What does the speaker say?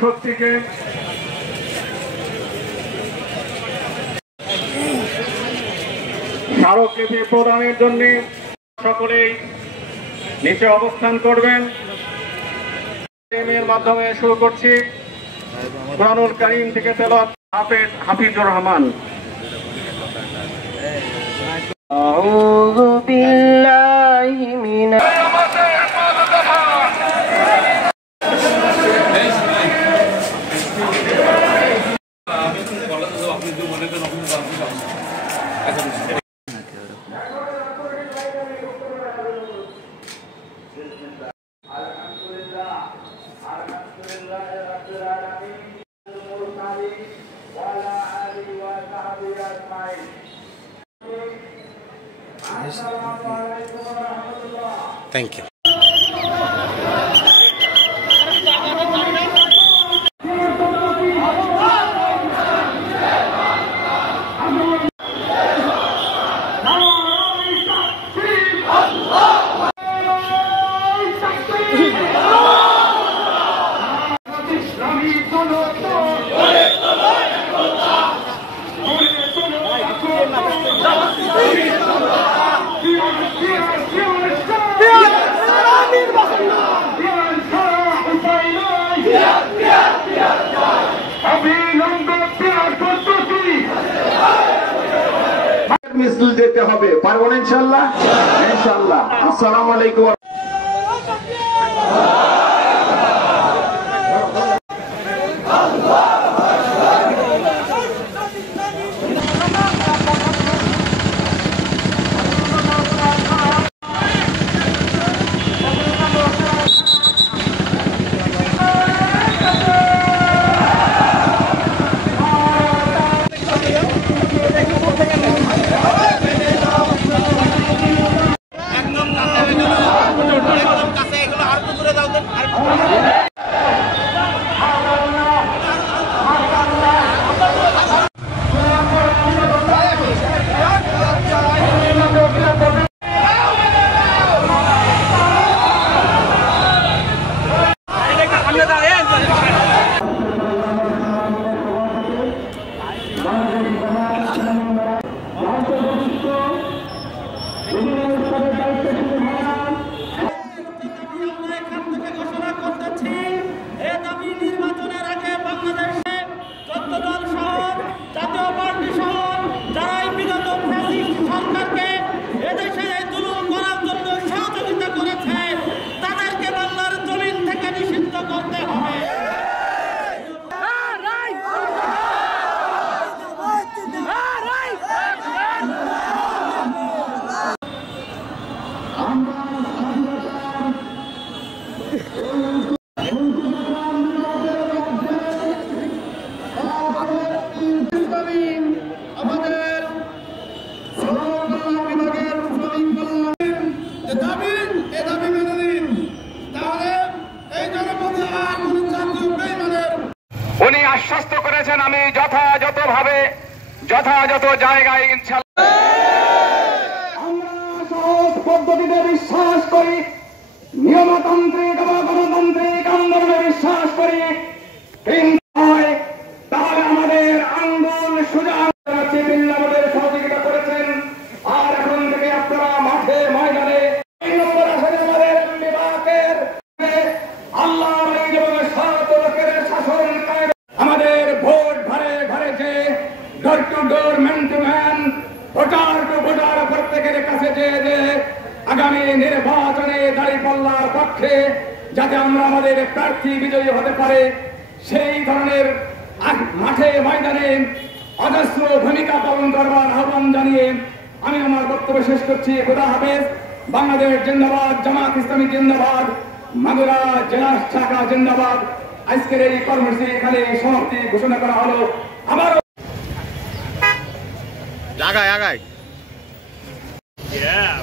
শক্তিকে স্মারকলিপি প্রদানের জন্য সকলেই নিচে অবস্থান করবেন। এর মাধ্যমে শুরু করছি কুরআনুল কারীম থেকে তেলাওয়াত হাফিজুর রহমান। আউযু বিল্লাহি মিনাশ Thank you. মিছিল যেতে হবে, পারবো না ইনশাআল্লাহ? ইনশাআল্লাহ। আসসালামু আলাইকুম। উনি আশ্বস্ত করেছেন আমি যথাযথ জায়গায় ইনশাআল্লাহ। আমরা সহজ পদ্ধতিতে বিশ্বাস করি, নিয়মতান্ত্রিক এবং গণতান্ত্রিক আন্দোলনে বিশ্বাস করি, তাহলে আমাদের আন্দোলন সোজা আমাদের সহযোগিতা করেছেন। আর এখন থেকে আপনারা মাঠে ময়দানে আল্লাহ আমাদের ভোট ঘরে ঘরে যে door to door man to man voter to voter প্রত্যেকের কাছে যে আগামী নির্বাচনে দাঁড়িপাল্লার পক্ষে যাতে আমরা আমাদের প্রার্থী বিজয়ী হতে পারে সেই ধরনের মাঠে ময়দানে অজস্র ভূমিকা পালন করবার আহ্বান জানিয়ে আমি আমার বক্তব্য শেষ করছি। খোদা হাফেজ। বাংলাদেশ জিন্দাবাদ, জামাত ইসলামী জিন্দাবাদ, মাগুরা জেলা শাখা জিন্দাবাদ। আজকের এই কর্মসূচি এখানে সমাপ্তি ঘোষণা করা হলো। আবার আগায় Yeah,